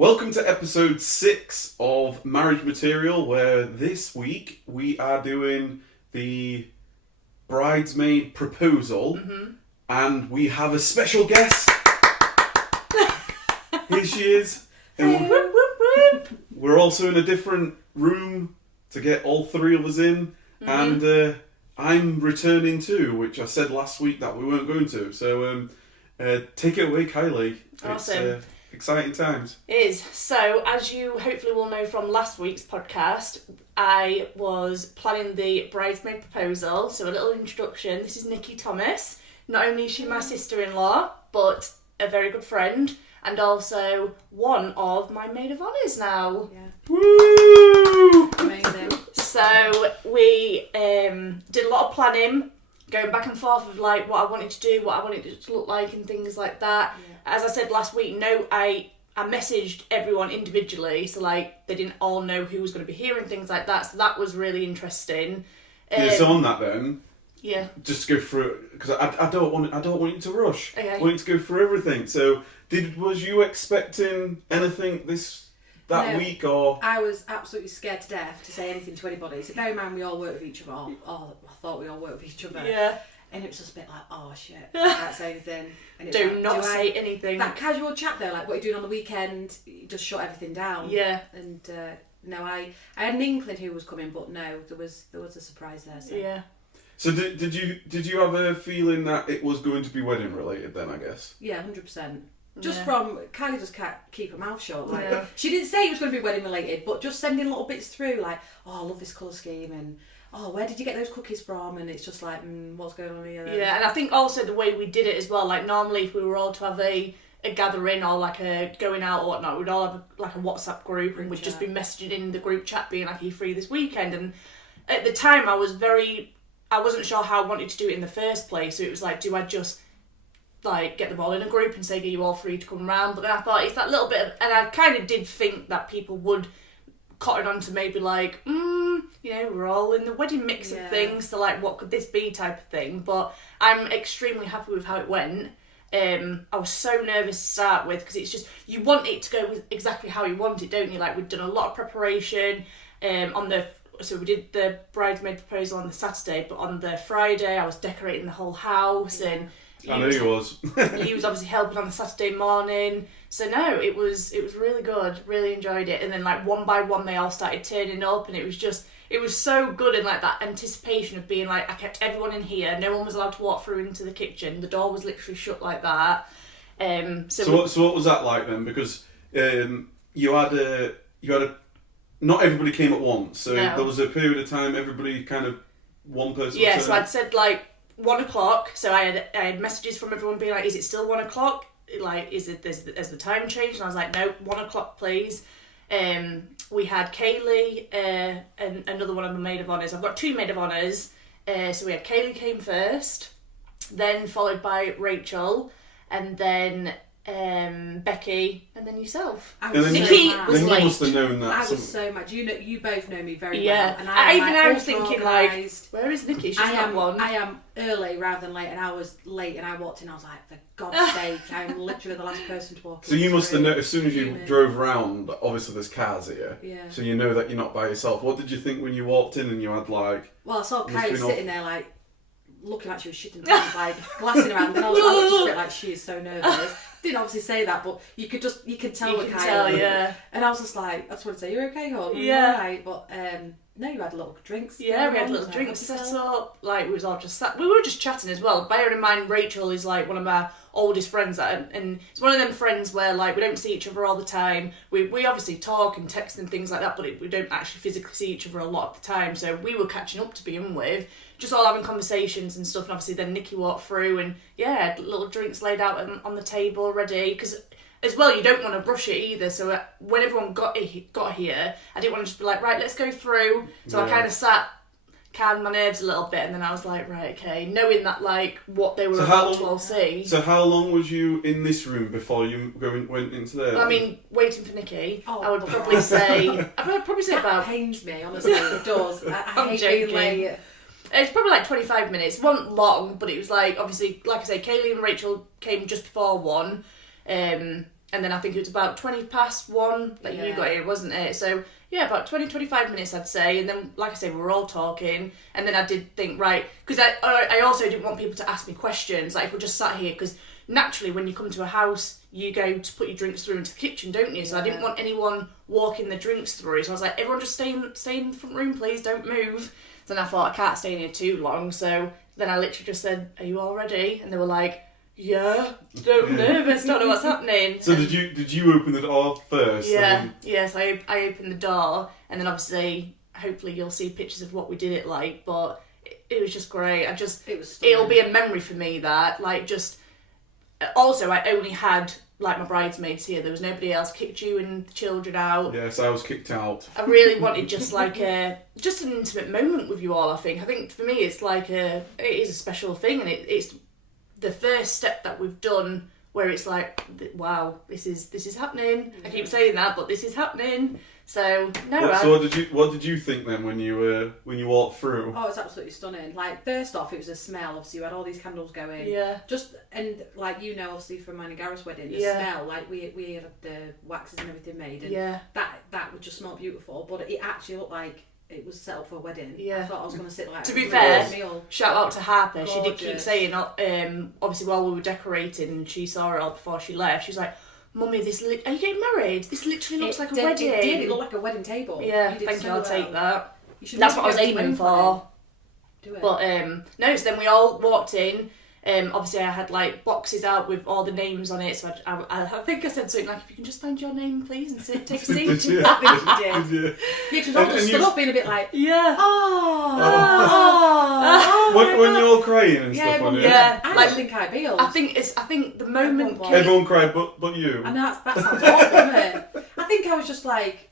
Welcome to episode 6 of Marriage Material, where this week we are doing the bridesmaid proposal, and we have a special guest. Here she is. And we're also in a different room to get all three of us in, and I'm returning too, which I said last week that we weren't going to. So take it away, Kylie. Awesome. It's exciting times. It is. So, as you hopefully will know from last week's podcast, I was planning the bridesmaid proposal. So, a little introduction. This is Nikki Thomas. Not only is she my sister-in-law, but a very good friend, and also one of my maid of honours now. Yeah. Woo! Amazing. So, we did a lot of planning, going back and forth of like what I wanted to do, what I wanted it to look like, and things like that. Yeah. As I said last week, I messaged everyone individually, so like they didn't all know who was going to be here and things like that. So that was really interesting. So on that then, yeah, just go through, because I don't want you to rush. Okay. I want you to go through everything. So was you expecting anything that No. week, or? I was absolutely scared to death to say anything to anybody. So bear in mind we all work with each other. I thought we all worked with each other. yeah. And it was just a bit like, oh shit, I can't say anything. And it was Do like, not say anything. That casual chat though, like what you're doing on the weekend, you just shut everything down. Yeah. And no, I had an inkling who was coming, but no, there was a surprise there. So. Yeah. So did you have a feeling that it was going to be wedding related then, I guess? Yeah, 100%. Just Yeah. from Kylie just can't keep her mouth shut. Like Yeah. she didn't say it was going to be wedding related, but just sending little bits through, like, oh, I love this colour scheme, and oh, where did you get those cookies from? And it's just like, what's going on here? Then? Yeah, and I think also the way we did it as well, like normally if we were all to have a gathering or like a going out or whatnot, we'd all have like a WhatsApp group and we'd just be messaging in the group chat being like, are you free this weekend? And at the time I wasn't sure how I wanted to do it in the first place, so it was like, do I just like get them all in a group and say, are you all free to come round? But then I thought it's that little bit of, and I kind of did think that people would cotton on to maybe like, we're all in the wedding mix of things, so like what could this be type of thing. But I'm extremely happy with how it went. I was so nervous to start with because it's just, you want it to go exactly how you want it, don't you? Like we'd done a lot of preparation so we did the bridesmaid proposal on the Saturday, but on the Friday I was decorating the whole house, and I know you was. he was obviously helping on the Saturday morning. So no, it was really good. Really enjoyed it. And then like one by one they all started turning up, and it was so good, and like that anticipation of being like, I kept everyone in here. No one was allowed to walk through into the kitchen. The door was literally shut like that. So what was that like then? Because you had a not everybody came at once. So there was a period of time everybody kind of one person. Yeah. So I'd said like 1 o'clock. So I had messages from everyone being like, is it still 1 o'clock? Like, has the time changed? And I was like, no, 1 o'clock, please. We had Kylie and another one of the maid of honours. I've got 2 maid of honours. So we had Kylie came first, then followed by Rachel, and then Becky, and then yourself. Nikki was late. You must have known that. I was so mad. You both know me very yeah. well. And I was thinking like, where is Nikki? She's not one. I am early rather than late, and I was late, and I walked in. I was like, for God's sake, I'm literally the last person to walk in. So you must have known as soon as you drove around. Obviously, there's cars here. Yeah. So you know that you're not by yourself. What did you think when you walked in and you had like? Well, I saw Kylie sitting there like looking like she was shitting pants, like glassing around, and I was just a bit like, she is so nervous. Didn't obviously say that, but you can tell with Kylie. Yeah. And I was just like, I just want to say, you're okay, hon? Yeah. Alright, but no, you had little drinks. Yeah, we had little drinks set up. Like we was all just sat. We were just chatting as well. Bearing in mind, Rachel is like one of my oldest friends, and it's one of them friends where like we don't see each other all the time. We obviously talk and text and things like that, but we don't actually physically see each other a lot of the time. So we were catching up to begin with, just all having conversations and stuff. And obviously then Nikki walked through, and had little drinks laid out on the table ready, because as well, you don't want to rush it either. So when everyone got here, I didn't want to just be like, right, let's go through. So I kind of calmed my nerves a little bit, and then I was like, right, okay, knowing that like what they were about to all see. So how long was you in this room before you went into there? I mean, waiting for Nikki. I would probably say about. Pains me, honestly. It does. I hate being late. It's probably like 25 minutes. It wasn't long, but it was like, obviously, like I say, Kylie and Rachel came just before 1. and then I think it was about 1:20 that you got here, wasn't it? So yeah, about 20-25 minutes I'd say, and then like I say, we were all talking, and then I did think, right, because I also didn't want people to ask me questions, like if we just sat here, because naturally when you come to a house you go to put your drinks through into the kitchen, don't you? So I didn't want anyone walking the drinks through, so I was like, everyone just stay in the front room please, don't move. Then I thought, I can't stay in here too long, so then I literally just said, are you all ready? And they were like, yeah, don't nervous, don't know what's happening. So did you open the door first? Yeah, yes, I opened the door, and then obviously, hopefully you'll see pictures of what we did it like, but it was just great. It'll be a memory for me that, like, just, also I only had, like, my bridesmaids here, there was nobody else, kicked you and the children out. Yes, I was kicked out. I really wanted just like just an intimate moment with you all, I think. I think for me it's like it is a special thing, and it's the first step that we've done where it's like, wow, this is happening. I keep saying that, but this is happening. So no. So what did you think then when you walked through? Oh, it's absolutely stunning. Like, first off, it was a smell. Obviously, you had all these candles going. Yeah. And like, obviously from mine and Gareth's wedding, the smell. Like, we had the waxes and everything made, and that would just smell beautiful. But it actually looked like it was set up for a wedding. Yeah. I thought I was going to sit like. To be fair, meal. Shout out to Harper. Gorgeous. She did keep saying, obviously while we were decorating, she saw it all before she left. She was like, Mummy, are you getting married? This literally looks like a wedding. It did. It looked like a wedding table. Yeah, thank you. I'll take that. That's what I was aiming for. Do it. But no, so then we all walked in. Obviously, I had like boxes out with all the names on it. So I think I said something like, "If you can just find your name, please, and take a seat." Did you? I think you did. Yeah, because all stood up being a bit like, yeah. When you're all crying and stuff, on it. Yeah. I don't think I bailed. I think the moment everyone cried, but you. And that sounds awful, doesn't it? I think I was just like,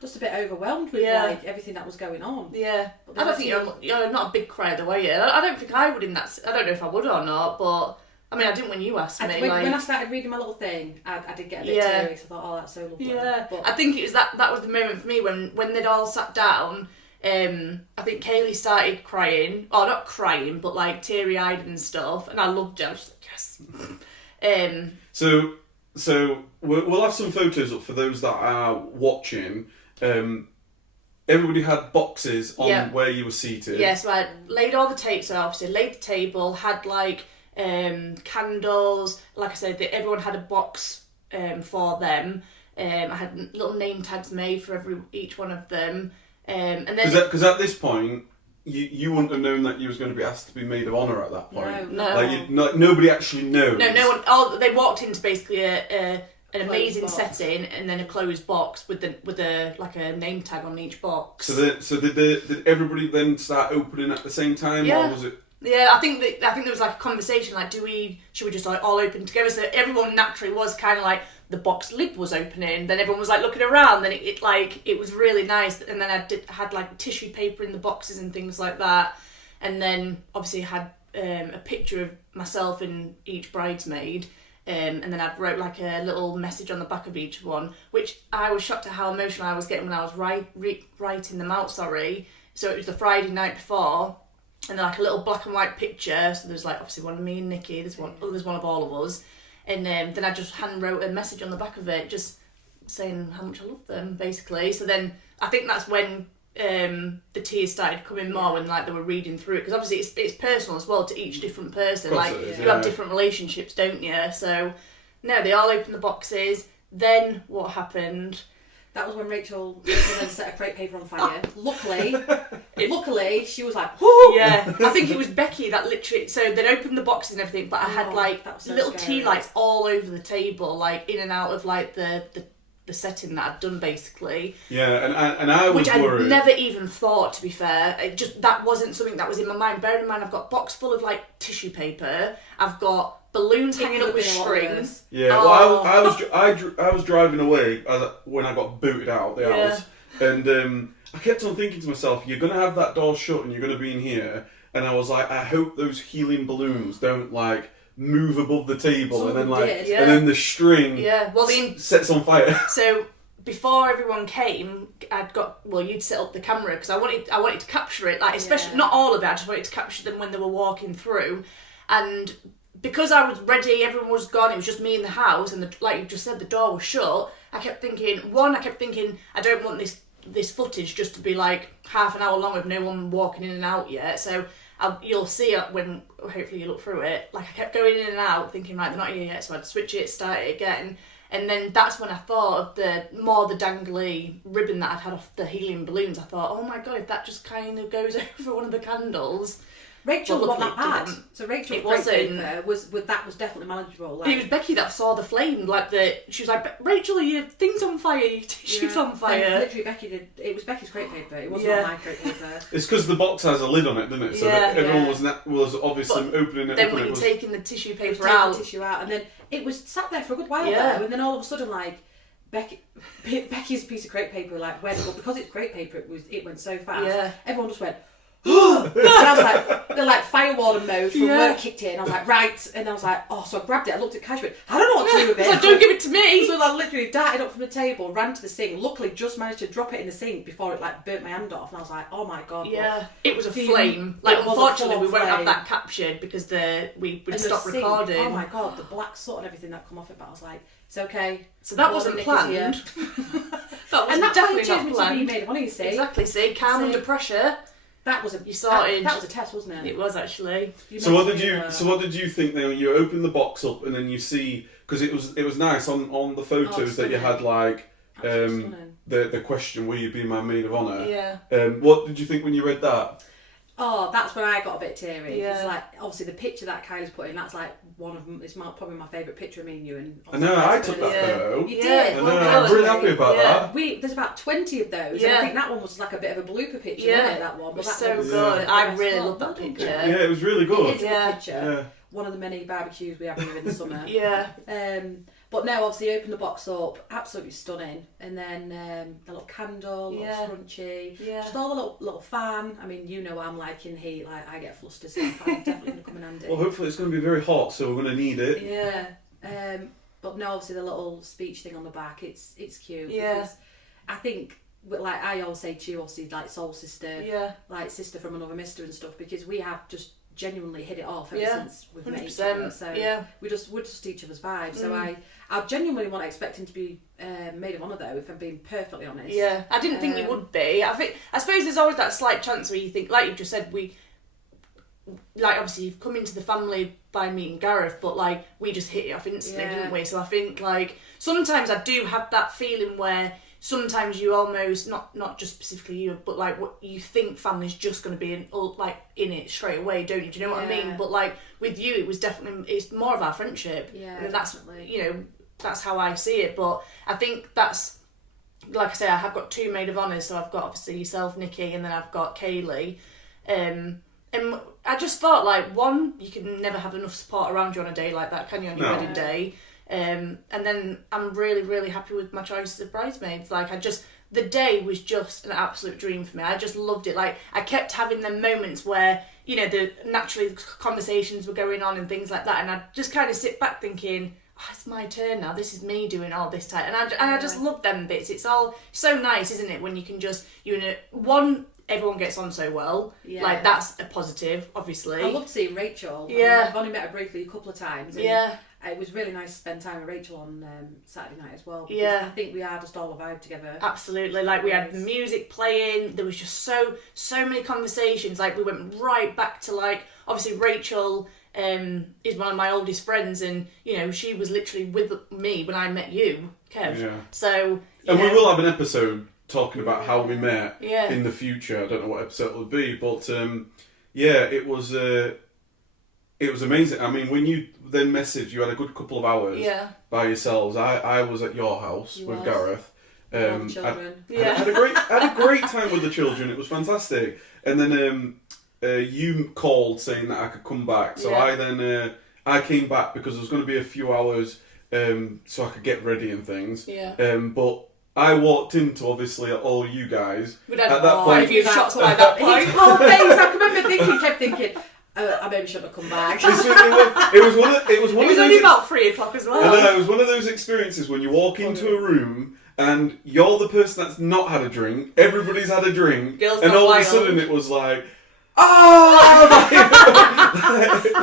just a bit overwhelmed with like everything that was going on. Yeah, I don't think you're not a big crier, were you? I don't think I would in that. I don't know if I would or not, but I mean, I didn't when you asked me. When I started reading my little thing, I did get a bit teary because I thought, oh, that's so lovely. Yeah, but I think it was that was the moment for me when they'd all sat down. I think Kylie started crying, or not crying, but like teary-eyed and stuff, and I loved it. I was just like, yes. So we'll have some photos up for those that are watching. Everybody had boxes on where you were seated. Yeah, so I laid all the tapes, so obviously laid the table, had like candles, like I said, everyone had a box for them. I had little name tags made for each one of them. And then because at this point you wouldn't have known that you was going to be asked to be maid of honour at that point. No. Nobody actually knows. No one. They walked into basically an amazing setting, and then a closed box with a like a name tag on each box. So did everybody then start opening at the same time, or was it? Yeah, I think there was like a conversation like, should we just like all open together? So everyone naturally was kind of like, the box lid was opening, then everyone was like looking around, then it was really nice, and then I had like tissue paper in the boxes and things like that, and then obviously had a picture of myself and each bridesmaid. And then I wrote like a little message on the back of each one, which I was shocked at how emotional I was getting when I was writing them out. So it was the Friday night before, and then like a little black and white picture. So there's like obviously one of me and Nikki. There's one of all of us, and then I just hand wrote a message on the back of it, just saying how much I love them, basically. So then I think that's when the tears started coming more, when like they were reading through it, because obviously it's personal as well to each different person. Like you have different relationships, don't you? So no, they all opened the boxes. Then what happened? That was when Rachel then set a crepe paper on fire. Luckily, she was like, whoo! Yeah, I think it was Becky that literally. So they'd opened the boxes and everything, but I had like little tea lights all over the table, like in and out of like the setting that I'd done, basically. Yeah, and I was worried. Which I never even thought, to be fair. That wasn't something that was in my mind. Bearing in mind, I've got a box full of like tissue paper. I've got balloons hanging up with strings. Yeah, well, I was driving away when I got booted out of the house, and I kept on thinking to myself, you're gonna have that door shut and you're gonna be in here, and I was like, I hope those helium balloons don't like move above the table, and then and then the string sets on fire. So before everyone came, you'd set up the camera because I wanted to capture it, like especially not all of it. I just wanted to capture them when they were walking through, and because I was ready, everyone was gone, it was just me in the house, and like you just said, the door was shut. I kept thinking, I don't want this footage just to be like half an hour long with no one walking in and out yet. So you'll see it when hopefully you look through it. Like I kept going in and out, thinking right, they're not here yet, so I'd switch it, start it again. And then that's when I thought of the dangly ribbon that I'd had off the helium balloons. I thought, oh my god, if that just kind of goes over one of the candles. Rachel's not that bad. So Rachel's paper was definitely manageable. Like, it was Becky that saw the flame. She was like, Rachel, your thing's on fire, your tissue's on fire. And literally, Becky did. It was Becky's crepe paper. It wasn't my crepe paper. It's because the box has a lid on it, didn't it? So that everyone was obviously opening it. Then when you're taking the tissue paper out, and then it was sat there for a good while though, and then all of a sudden, like Becky's piece of crepe paper, like because it's crepe paper, it went so fast. Yeah. Everyone just went. And I was like, they're like fire warden mode from work kicked in. I was like, right, and I was like, so I grabbed it. I looked at Cash, went, I don't know what to do with it. Like, don't give it to me. So I literally darted up from the table, ran to the sink. Luckily, just managed to drop it in the sink before it like burnt my hand off. And I was like, oh my god. Yeah, it was a flame. Like unfortunately, we won't have that captured because we stopped recording. Oh my god, the black soot and everything that come off it. But I was like, it's okay. So that wasn't planned. And that's definitely not planned. To be made of honey, you see. Exactly. See, calm under pressure. That was a test, wasn't it? It was actually. So what did you think then? You open the box up and then you see, because it was nice on the photos that you had like the question, will you be my maid of honour? Yeah. What did you think when you read that? Oh, that's when I got a bit teary. Yeah. It's like obviously the picture that Kylie's put in. That's like one of them. It's probably my favourite picture of me and you. And I know I took that photo. You did. I know. I'm really happy about that. There's about 20 of those. Yeah. And I think that one was like a bit of a blooper picture. Yeah. Wasn't it, that one. But it was so good. I really love that picture. Yeah, it was really good. It is a good picture. Yeah. One of the many barbecues we have here in the summer. Yeah. But no, obviously open the box up, absolutely stunning, and then the little candle, little scrunchy, just all the little fan. I mean, you know I'm like in heat, like I get flustered, so the fan's definitely going to come in handy. Well, hopefully it's going to be very hot, so we're going to need it. Yeah. But no, obviously the little speech thing on the back, it's cute. Yeah. Because I think, like I always say to you, obviously like soul sister, like sister from another mister and stuff, because we have just genuinely hit it off ever since we've met each other. So we're just each other's vibes. So I genuinely want to expect him to be maid of honour though, if I'm being perfectly honest. Yeah, I didn't think he would be. I suppose there's always that slight chance where you think, like you just said, obviously you've come into the family by meeting Gareth, but like we just hit it off instantly, didn't we? So I think like sometimes I do have that feeling where sometimes you almost not just specifically you, but like what you think family's just going to be in it straight away, don't you? Do you know what I mean? But like with you, it was definitely, it's more of our friendship. Yeah, and that's definitely. That's how I see it. But I think that's, like I say, I have got 2 maid of honours, so I've got obviously yourself, Nikki, and then I've got Kylie. And I just thought, like, one, you can never have enough support around you on a day like that, can you, on your wedding day? And then I'm really, really happy with my choices of bridesmaids. Like, the day was just an absolute dream for me. I just loved it. Like, I kept having them moments where, naturally conversations were going on and things like that, and I'd just kind of sit back thinking, it's my turn now, this is me doing all this time, and I just love them bits. It's all so nice, isn't it, when you can just, everyone gets on so well, like that's a positive, obviously. I loved seeing Rachel. I've only met her briefly a couple of times, and it was really nice to spend time with Rachel on Saturday night as well, because I think we are just all a vibe together. Absolutely, like we had the music playing, there was just so many conversations, like we went right back to, like, obviously Rachel is one of my oldest friends, and she was literally with me when I met you, Kev. Yeah. So we will have an episode talking about how we met in the future. I don't know what episode it will be, but it was amazing. I mean, when you then messaged, you had a good couple of hours by yourselves. I was at your house with Gareth. Children. I had a great time with the children. It was fantastic. And then you called saying that I could come back, so I came back because there was going to be a few hours so I could get ready and things. But I walked into obviously all you guys at that point. A few shots by that point. His whole face. I remember kept thinking. I maybe shouldn't have come back. It was only about 3 o'clock as well. I know, it was one of those experiences when you walk into a room and you're the person that's not had a drink. Everybody's had a drink, Girls and all wild. of a sudden it was like, We're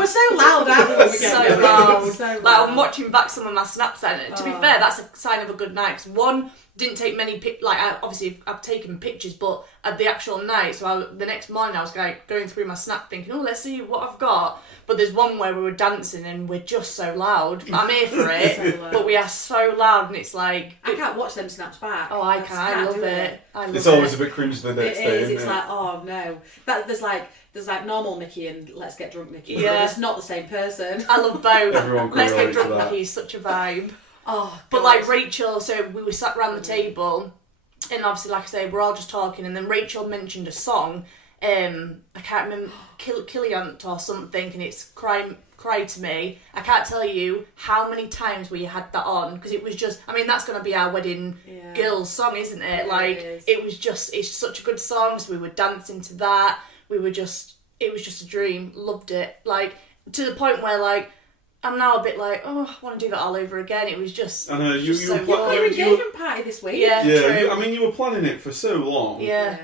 so loud, aren't we? So loud. So loud. Like, I'm watching back some of my snaps, and to be fair, that's a sign of a good night. Because one, didn't take many obviously I've taken pictures, but at the actual night, so the next morning I was like going through my snap thinking, oh, let's see what I've got. But there's one where we were dancing and we're just so loud. I'm here for it, but we are so loud, and it's like I can't watch them snaps back. Oh, I can. I love it. It's always a bit cringe the next day. It's like, oh no. But there's like normal Nikki and let's get drunk Nikki. Yeah, it's not the same person. I love both. Everyone Let's get relates to drunk that. Nikki is such a vibe. Oh, But God. like Rachel, so we were sat around the table, and obviously, like I say, we're all just talking, and then Rachel mentioned a song. I can't remember, Killiant or something, and it's Cry to Me. I can't tell you how many times we had that on, because it was just, I mean, that's going to be our wedding girls song, isn't it? Yeah, like, it is. it's such a good song, so we were dancing to that. It was just a dream. Loved it. Like, to the point where, like, I'm now a bit like, oh, I want to do that all over again. It was just. I know you so were You've got your engagement party this week. Yeah, Yeah, I mean, you were planning it for so long. Yeah.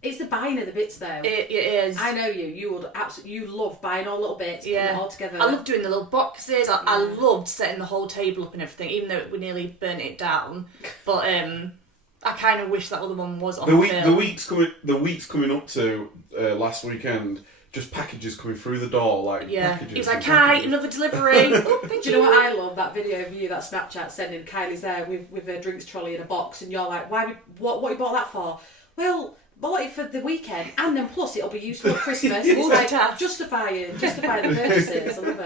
It's the buying of the bits though. It is. I know you. You would absolutely. You love buying all little bits. Yeah. Putting it all together. I love doing the little boxes. I loved setting the whole table up and everything, even though we nearly burnt it down. But I kind of wish that other one was on film. The weeks coming up to last weekend. Just packages coming through the door, like packages. He was like, "Hi, another delivery." Oh, thank Do you know what I love? That video of you, that Snapchat sending. Kylie's there with a drinks trolley in a box, and you're like, "Why? What you bought that for?" Well, bought it for the weekend, and then plus it'll be useful at Christmas. It's like justify the purchases. I love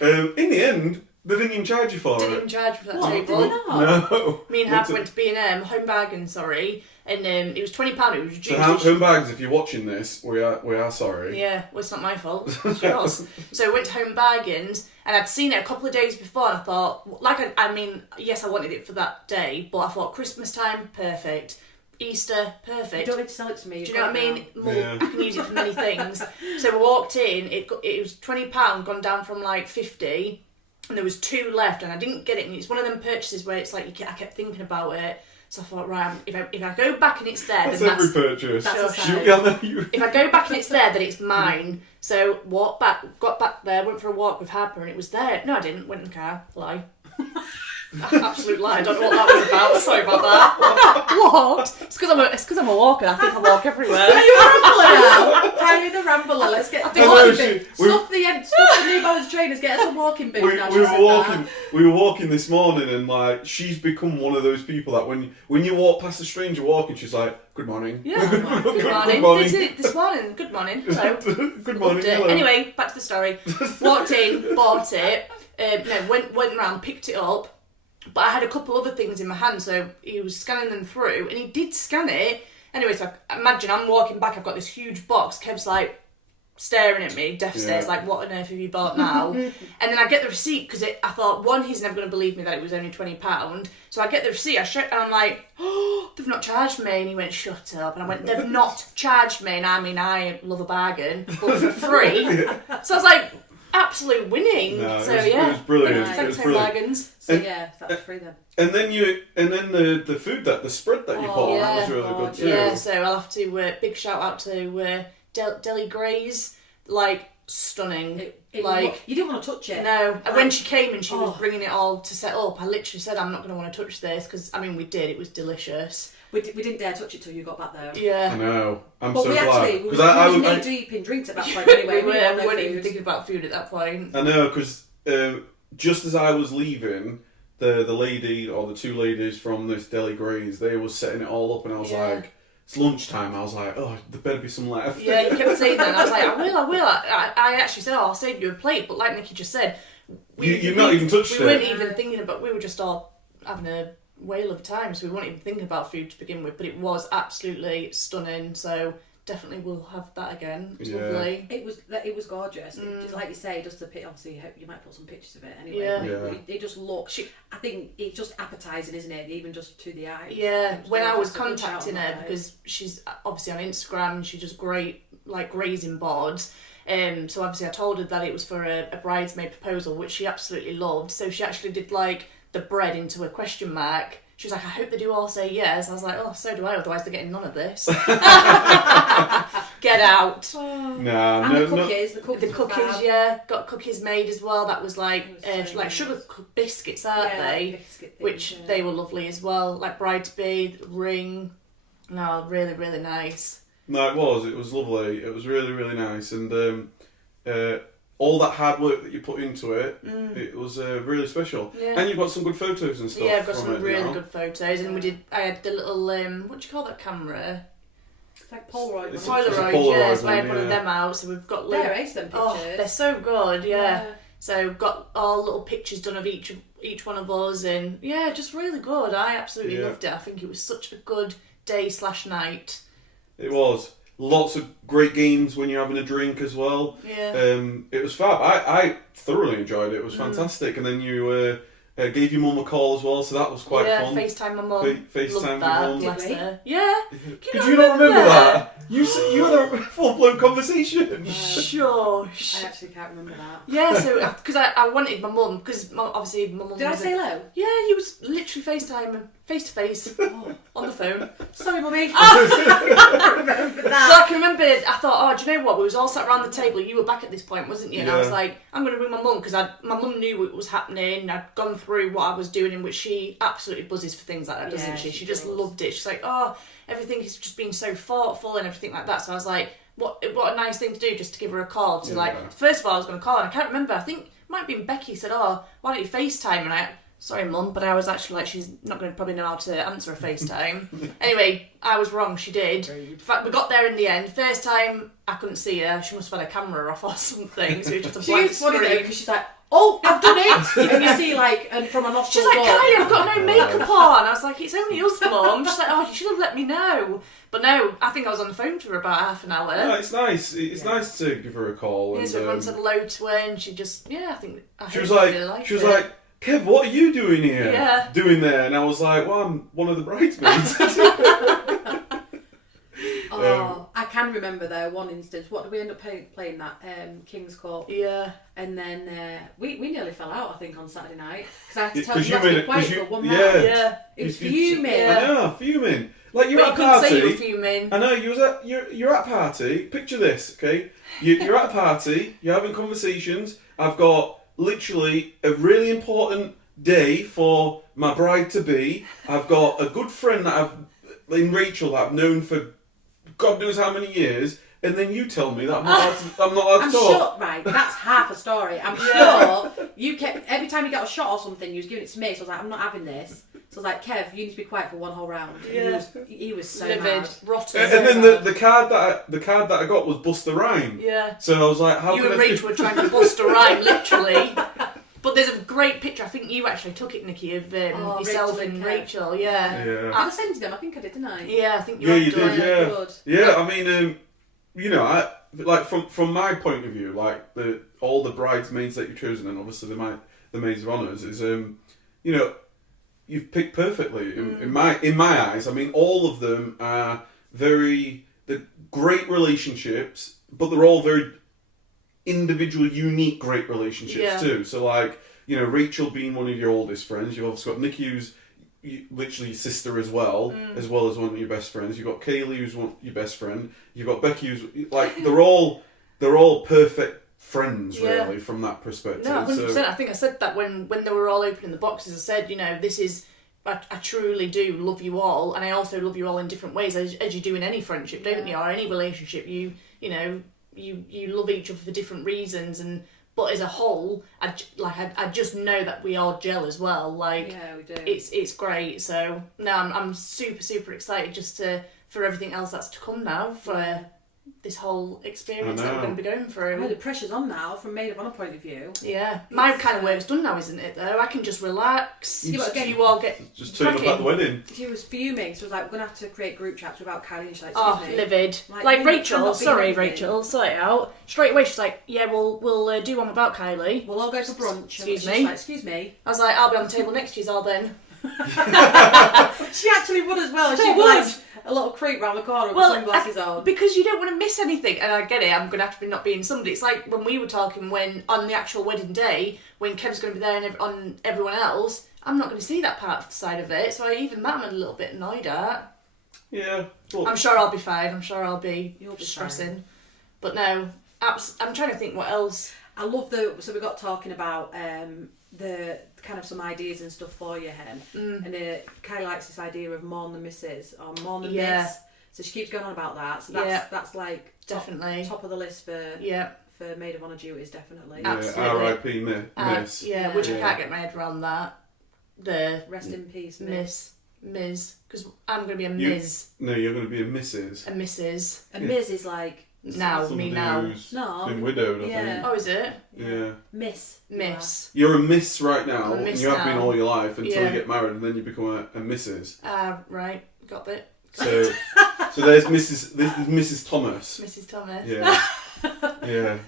it. In the end, they didn't even charge you for Didn't it. even charge for that What? table. Did they not? No. Me and Hav went to B&M, Home Bargain, sorry, and it was £20. It was reduced. So Home Bags, if you're watching this, we are sorry. Yeah, well, it's not my fault. It's yours. So I went to Home Bargains, and I'd seen it a couple of days before, and I thought, I mean, yes, I wanted it for that day, but I thought Christmas time, perfect. Easter, perfect. You don't need to sell it to me. Do you know what I mean? Yeah. I can use it for many things. So we walked in, it was £20, gone down from like 50, and there was 2 left, and I didn't get it. And it's one of them purchases where it's like I kept thinking about it. So I thought, right, if I go back and it's there, That's then every purchase. that's a sign. if I go back and it's there, then it's mine. So got back there, went for a walk with Harper, and it was there. No, I didn't. Went in the car. Lie. Absolute lie. I don't know what that was about. Sorry about that. Walked. It's because I'm a walker. I think I walk everywhere. Are you a rambler now? Kylie the rambler. Let's get the stuff the New Balance trainers. Get us a walking boot. We were walking this morning, and like she's become one of those people that when you walk past a stranger walking, she's like, "Good morning." Yeah. Good morning. They did it this morning. Good morning. Hello. Good morning. Hello. Anyway, back to the story. Walked in, bought it. Went around, picked it up. But I had a couple other things in my hand, so he was scanning them through, and he did scan it. Anyway, so imagine I'm walking back, I've got this huge box, Kev's like staring at me, death stares, like, what on earth have you bought now? And then I get the receipt, because I thought, one, he's never going to believe me that it was only £20, so I get the receipt, and I'm like, oh, they've not charged me, and he went, shut up, and I went, they've not charged me, and I mean, I love a bargain, but for free. So I was like, absolute winning. No, so it was brilliant. Thanks, It was brilliant. Bargains. So that's free then. And then the food the spread that you put on was really good too. Yeah, so I'll have to big shout out to Deli Grays, like stunning. You didn't want to touch it. No, when she came and she was bringing it all to set up, I literally said, I'm not going to want to touch this, because I mean we did. It was delicious. We didn't dare touch it till you got back there. Yeah, I know. I'm but so we glad actually we were knee deep in drinks at that point anyway. we weren't even thinking about food at that point. I know, because just as I was leaving, the lady or the 2 ladies from this Deli Grays, they were setting it all up, and I was like, it's lunchtime. I was like, oh, there better be some left. Yeah, you kept saying that, and I was like, I will. I actually said, I'll save you a plate, but like Nikki just said, you've not even touched it. We weren't even thinking about. We were just all having a whale of time, so we weren't even thinking about food to begin with. But it was absolutely stunning. So definitely we'll have that again. It's lovely. It was gorgeous. Just like you say, just the obviously you might put some pictures of it anyway. Yeah. It just looks. I think it's just appetising, isn't it? Even just to the eye. Yeah. When I was contacting her, because she's obviously on Instagram, and she does great like grazing boards. So obviously I told her that it was for a bridesmaid proposal, which she absolutely loved. So she actually did like the bread into a question mark she was like, I hope they do all say yes. I was like, oh, so do I, otherwise they're getting none of this. Get out. The cookies the cookies, yeah. Got cookies made as well. That was like sugar biscuits, aren't they? Which they were lovely as well. Like bridesmaid, ring. No, really, really nice. No, it was lovely. It was really, really nice. And all that hard work that you put into it, it was really special. Yeah. And you've got some good photos and stuff. Yeah, I've got some really good photos. And I had the little, what do you call that camera? It's like Polaroid. Polaroid, yeah. So I had one of them out. So we've got they're ace, them pictures. Oh, they're so good, yeah. So got all little pictures done of each one of us, and yeah, just really good. I absolutely loved it. I think it was such a good day/night. It was. Lots of great games when you're having a drink as well. Yeah. It was fab. I thoroughly enjoyed it. It was fantastic. And then you gave your mum a call as well, so that was quite fun. Yeah, FaceTime my mum. FaceTime my mum. Bless her. Yeah. Did you not remember that? You had a full-blown conversation. Sure. I actually can't remember that. Yeah, so, because I wanted my mum, because obviously my mum Did I say hello? Yeah, you was literally FaceTime, face-to-face, on the phone. Sorry, mummy. I remember that. Well, I can remember, I thought, do you know what, we was all sat around the table, you were back at this point, wasn't you? And I was like, I'm going to ring my mum, because my mum knew what was happening, I'd gone through what I was doing, in which she absolutely buzzes for things like that, doesn't she? She just loved it. She's like, everything has just been so thoughtful and everything like that. So I was like, what a nice thing to do, just to give her a call. First of all, I was going to call, and I can't remember. I think it might have been Becky said, why don't you FaceTime? And sorry, Mum, but I was actually like, she's not going to probably know how to answer a FaceTime. Anyway, I was wrong. She did. In fact, we got there in the end. First time, I couldn't see her. She must have had a camera off or something. So it was just a blank screen. Funny though, because she's like, oh, I've done it! And you see, like, from a nostril. She's like, Kylie, I've got no makeup on. I was like, it's only us, Mum. She's like, you should have let me know. But no, I think I was on the phone to her about half an hour. No, it's nice. It's nice to give her a call. Yeah, so everyone said hello to her, and she just, she was like, Kev, what are you doing here? Yeah. Doing there? And I was like, well, I'm one of the bridesmaids. I can remember though one instance. What did we end up playing that King's Court? Yeah. And then we nearly fell out, I think, on Saturday night because I had to tell you to be quiet for 1 month. Yeah. It was fuming. I know, fuming. Like you're at a party. Say you were fuming. I know you're at a party. Picture this, okay? You're at a party. You're having conversations. I've got literally a really important day for my bride to be. I've got a good friend in Rachel that I've known for God knows how many years, and then you tell me that I'm not allowed to talk. Sure, right, that's half a story. I'm sure you kept, every time you got a shot or something, you was giving it to me, so I was like, I'm not having this. So I was like, Kev, you need to be quiet for one whole round. Yeah. He was so livid, mad. rotten. And then the card that I got was Bust the Rhyme. Yeah. So I was like, how you and Rachel were trying to bust a rhyme, literally. But there's a great picture, I think you actually took it, Nikki, of yourself and Rachel, yeah. Did I send you them? I think I did, didn't I? Yeah, I think you did, yeah. Good. Yeah, I mean, I like from my point of view, like all the bridesmaids that you've chosen, and obviously the maids of honours is, you've picked perfectly in my eyes. I mean, all of them are they're great relationships, but they're all very individual, unique, great relationships too. So like, Rachel being one of your oldest friends, you've also got Nikki who's literally your sister as well as one of your best friends. You've got Kylie who's your best friend. You've got Becky who's like they're all perfect friends really from that perspective. No, 100%. So, I think I said that when they were all opening the boxes. I said, this is. I truly do love you all, and I also love you all in different ways, as you do in any friendship, don't you, or any relationship. You love each other for different reasons, but as a whole, I just know that we all gel as well. Like, yeah, we do. It's great. So no, I'm super super excited just for everything else that's to come now for this whole experience that we're going to be going through. Well, the pressure's on now from maid of honour point of view. Yeah, my kind of work's done now, isn't it? Though I can just relax. You all get just turn up at the wedding. She was fuming, so I was like, we're going to have to create group chats without Kylie. And she's like, excuse me. Livid. Like Rachel, sorry Rachel, sort it out. Straight away she's like, yeah, we'll do one without Kylie. We'll all go for brunch. Excuse me. Like, excuse me. I was like, I'll be on the table next to you all then. She actually would as well. She would. Like a little creep round the corner with sunglasses on. Because you don't want to miss anything, and I get it, I'm going to have to be not being somebody. It's like when we were talking on the actual wedding day, when Kev's going to be there and on everyone else, I'm not going to see that side of it. So even that I'm a little bit annoyed at. Yeah. Well, I'm sure I'll be fine. I'm sure I'll be You'll be stressing. fine. But no, I'm trying to think what else. I love so we got talking about the kind of some ideas and stuff for you, Hen. And Kylie likes this idea of more than Mrs. or more than Miss. So she keeps going on about that. So that's like definitely top of the list for maid of honour duties, definitely. Yeah, R.I.P. Miss. Which I can't get my head around that. The rest in peace, Ms. Because I'm going to be a Ms. No, you're going to be a Mrs. A Mrs. A Ms is like now. Who's No. been widowed, I think. Oh, is it? Yeah. Miss. You're a Miss right now, I'm a Miss and you have now. been all your life until you get married, and then you become a Mrs. Right. Got it. So there's Mrs. This is Mrs. Thomas. Mrs. Thomas. Yeah.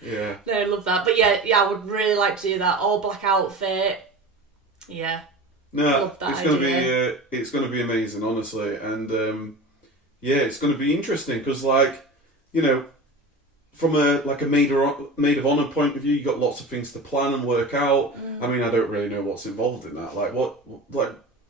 Yeah. No, I love that. But yeah, I would really like to do that. All black outfit. Yeah. No, love that it's gonna be amazing, honestly, and it's gonna be interesting because, like, you know, from a maid of honour point of view, you got lots of things to plan and work out. I mean, I don't really know what's involved in that. Like, what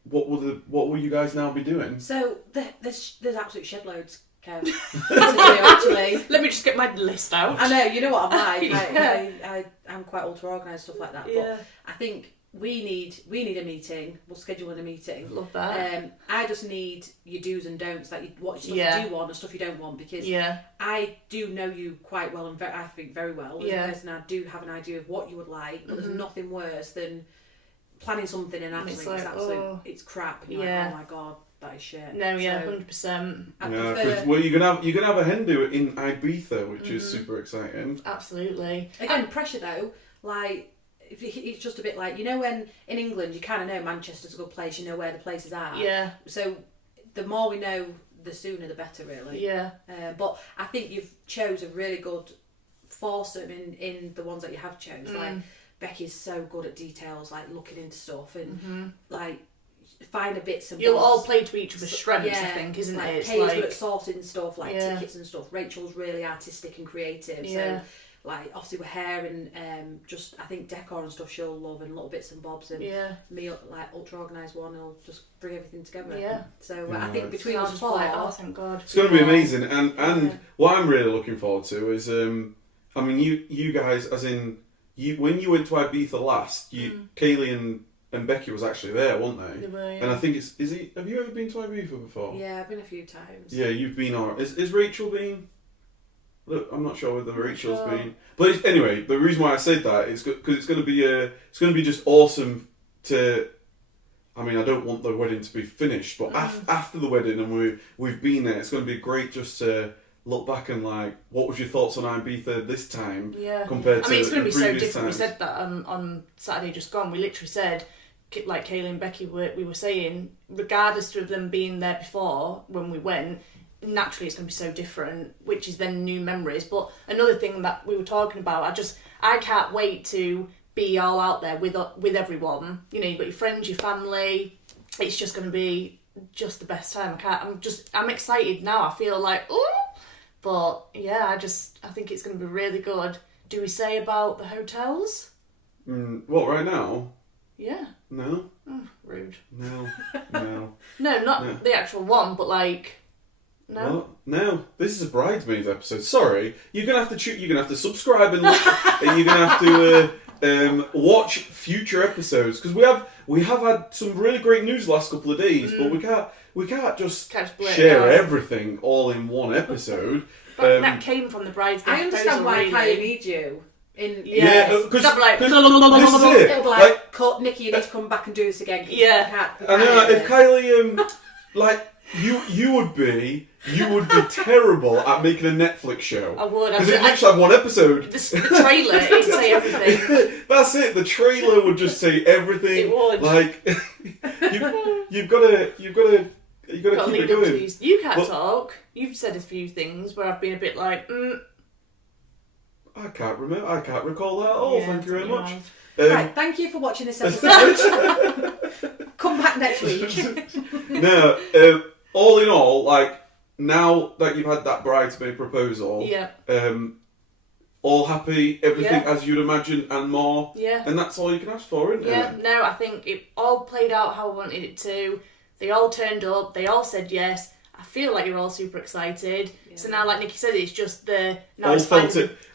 will you guys now be doing? So there's absolute shed loads, Kev, to do, actually. Let me just get my list out. I know, you know what I'm like. I'm quite ultra organised, stuff like that. But I think we need a meeting. We'll schedule in a meeting. Love that. I just need your do's and don'ts, like what stuff you do want and stuff you don't want, because I do know you quite well and I think very well as a person. I do have an idea of what you would like, but there's nothing worse than planning something and actually it's crap. And you're like, oh my god, that is shit. No, 100%. Because you're gonna have a hen do it in Ibiza, which is super exciting. Absolutely. Again, pressure though, like. It's just a bit like, you know, when in England you kind of know Manchester's a good place, you know where the places are. Yeah. So the more we know, the sooner the better, really. Yeah. But I think you've chose a really good foursome in the ones that you have chose. Like Becky's so good at details, like looking into stuff and like find a bits and you'll all play to each other's strengths, I think, isn't it? It's Kay's good at sorting stuff, like tickets and stuff. Rachel's really artistic and creative. So like obviously with hair and just I think decor and stuff she'll love, and little bits and bobs, and me like ultra organised one will just bring everything together. So I think between us four, thank God, it's going to be amazing. And what I'm really looking forward to is I mean you guys, as in when you went to Ibiza last, Kylie and Becky was actually there, weren't they? They were, and I think have you ever been to Ibiza before? Yeah, I've been a few times. Yeah, you've been. Is Rachel been? Look, I'm not sure whether Rachel's been, but anyway, the reason why I said that is because it's going to be just awesome to. I mean, I don't want the wedding to be finished, but after the wedding and we've been there, it's going to be great just to look back and like, what was your thoughts on Ibiza this time compared to? I mean, it's going to be so different. Times. We said that on Saturday just gone. We literally said, like Kaylee and Becky we were saying, regardless of them being there before when we went. Naturally it's going to be so different, which is then new memories. But another thing that we were talking about, I can't wait to be all out there with everyone. You know, you've got your friends, your family. It's just going to be just the best time. I'm excited now. I feel like, ooh. But yeah, I think it's going to be really good. Do we say about the hotels? What, right now? Yeah. No. Oh, rude. No. No, not the actual one, but like. No. Well, no. This is a Bridesmaids episode. Sorry, you're gonna have to subscribe and you're gonna have to watch future episodes, because we have had some really great news the last couple of days, but we can't just share everything all in one episode. But that came from the Bridesmaids. I understand why Kylie needs you. Because this is it. It'll be like, Nikki, you need to come back and do this again. Yeah. I know, if Kylie like. You would be terrible at making a Netflix show. I would. Because it'd literally have one episode. The trailer, it'd say everything. That's it. The trailer would just say everything. It would. Like you've got to keep it going. You can't talk. You've said a few things where I've been a bit like. I can't remember. I can't recall that at all. Thank you very much. Right. Thank you for watching this episode. Come back next week. No. All in all, like, now that you've had that bridesmaid proposal, all happy, everything as you'd imagine and more. Yeah. And that's all you can ask for, isn't it? Yeah, no, I think it all played out how I wanted it to. They all turned up, they all said yes. I feel like you're all super excited. Yeah. So now, like Nikki said, it's just the... Now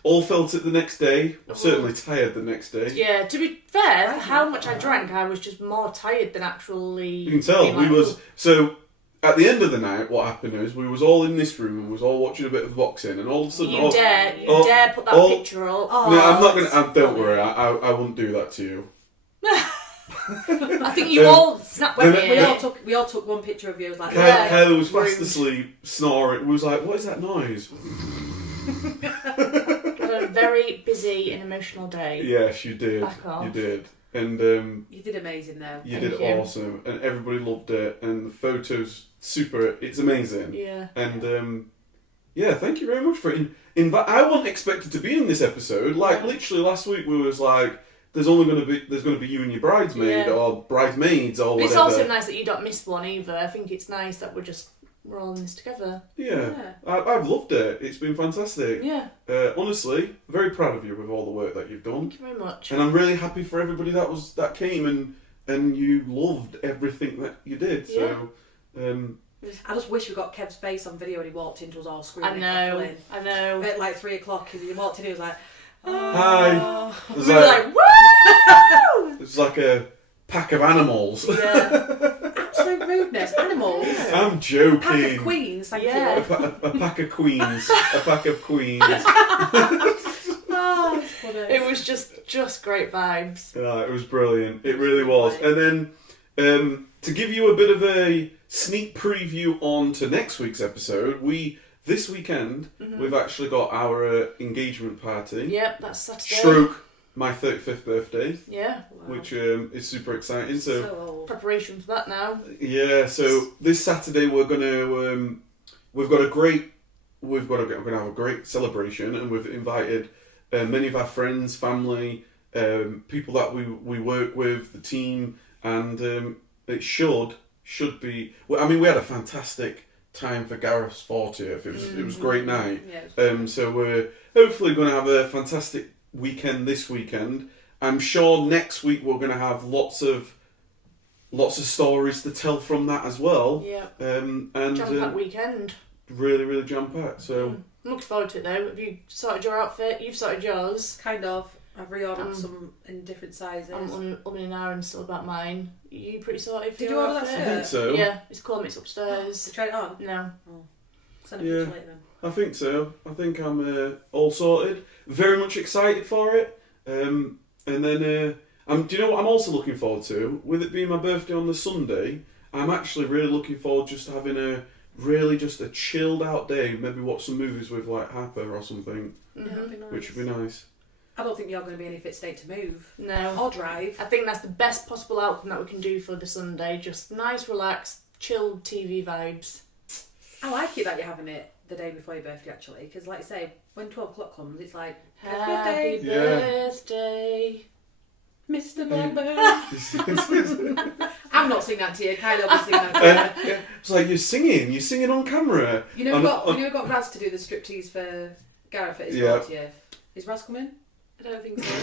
all felt it the next day. Certainly tired the next day. Yeah, to be fair, for how much I drank, I was just more tired than actually... You can tell. So, at the end of the night, what happened is we was all in this room and we was all watching a bit of boxing, and all of a sudden... You dare put that picture up. Oh, no, I'm not going to... Don't worry, I wouldn't do that to you. I think you all snapped with me. We all took one picture of you. Like, Kylie was fast asleep, snoring. We was like, what is that noise? Had a very busy and emotional day. Yes, you did. Back off. You did. And you did amazing though. You did awesome, and everybody loved it, and the photos super. It's amazing. Yeah. And thank you very much for it. I wasn't expected to be in this episode. Like literally last week, we was like, there's going to be you and your bridesmaid or bridesmaids or whatever. It's also nice that you don't miss one either. I think it's nice that we're all in this together. Yeah. I've loved it. It's been fantastic. Yeah. Honestly, very proud of you with all the work that you've done. Thank you very much. And I'm really happy for everybody that came and you loved everything that you did. So, I just wish we got Kev's face on video when he walked into us all screaming. I know. At like 3 o'clock, he walked in, he was like, hi. We were like, woo! It was like a pack of animals. Yeah. Absolute rudeness. Animals. I'm joking. A pack of queens, thank you. A pack of queens. A pack of queens. It was just great vibes. It was brilliant. It really was. And then to give you a bit of a sneak preview on to next week's episode, this weekend, we've actually got our engagement party. Yep, that's Saturday. Stroke my 35th birthday. Yeah. Wow. Which is super exciting. So preparation for that now. Yeah, so this Saturday we're gonna we're gonna have a great celebration, and we've invited many of our friends, family, people that we work with, the team, and it should be. I mean, we had a fantastic time for Gareth's 40th. It was a great night. Yeah, so we're hopefully going to have a fantastic weekend this weekend. I'm sure next week we're going to have lots of stories to tell from that as well. Yeah. And jam-packed weekend. Really, really jam-packed. So I'm looking forward to it though. Have you sorted your outfit? You've sorted yours. Kind of. I've reordered some in different sizes. I'm in an hour and still about mine. Are you pretty sorted? Did you order that? I think so. Yeah, it's cool. It's upstairs. You tried it on? No. Oh. Send a picture later then. I think so. I think I'm all sorted. Very much excited for it. And then, do you know what I'm also looking forward to? With it being my birthday on the Sunday, I'm actually really looking forward just to having just a chilled out day. Maybe watch some movies with like Harper or something. Mm-hmm. Yeah, that'd be nice. Which would be nice. I don't think you're going to be in a fit state to move. No. Or drive. I think that's the best possible outcome that we can do for the Sunday. Just nice, relaxed, chilled TV vibes. I like it that you're having it the day before your birthday, actually, because like I say, when 12 o'clock comes, it's like, happy birthday, Mr. Blackbird. I'm not singing that to you. Kylie will be singing that to you. It's like you're singing on camera. You know, we got Raz to do the striptease for Gareth at his 40th. Is Raz coming? I don't think so.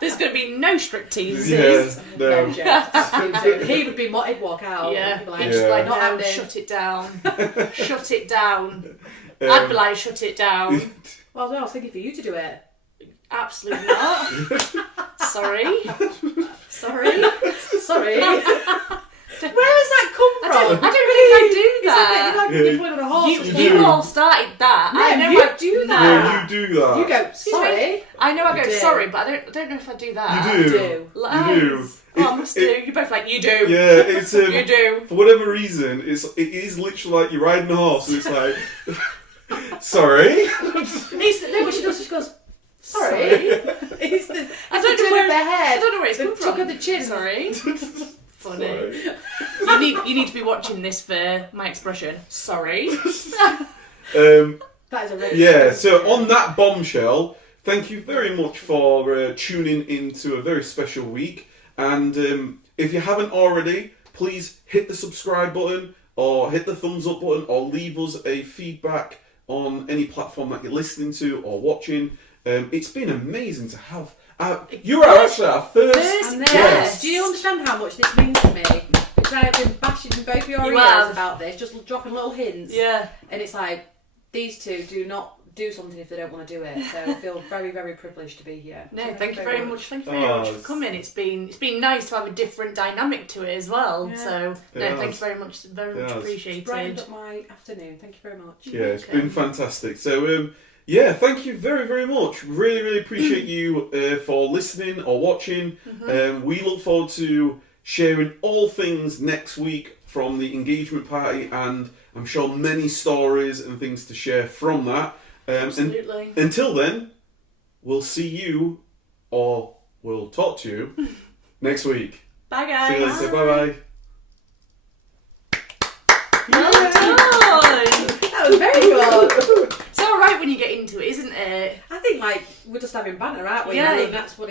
There's going to be no stripteases. Yeah, no. He would be, he'd walk out. Yeah, he'd be like, not no, having shut it down. Shut it down. I'd be like, shut it down. Well, I was thinking for you to do it. Absolutely not. Sorry. Where has that come from? I don't really think I do that. It's like you're putting on a horse. You all started that. No, I know you I do that. No, you do that. You go, sorry. I know I go, sorry, but I don't know if I do that. You do. You do. Oh, I must do. You're both like, you do. Yeah, it's you do. For whatever reason, it is literally like you're riding a horse and it's like, sorry. She goes, sorry. I don't know where it's come from. Tuck of the chin. Sorry. Funny. Sorry. You need to be watching this for my expression. Sorry. That is a really so on that bombshell, thank you very much for tuning into a very special week. And if you haven't already, please hit the subscribe button or hit the thumbs up button or leave us a feedback on any platform that you're listening to or watching. It's been amazing to have. You are actually our first guest. Do you understand how much this means to me? Because I have been bashing in both your ears about this, just dropping little hints. Yeah. And it's like, these two do not do something if they don't want to do it. So I feel very, very privileged to be here. No, thank you very much. Thank you very much for coming. It's been nice to have a different dynamic to it as well. Yeah. So thank you very much. Very much appreciated. It's brightened up my afternoon. Thank you very much. Yeah, it's been fantastic. So yeah, thank you very, very much. Really, really appreciate you for listening or watching. We look forward to sharing all things next week from the engagement party, and I'm sure many stories and things to share from that. Absolutely. Until then, we'll see you, or we'll talk to you next week. Bye, guys. See you later. Bye-bye. Well done. That was very good. It's alright when you get into it, isn't it? I think, like, we're just having banter, aren't we? Yeah. I mean, that's what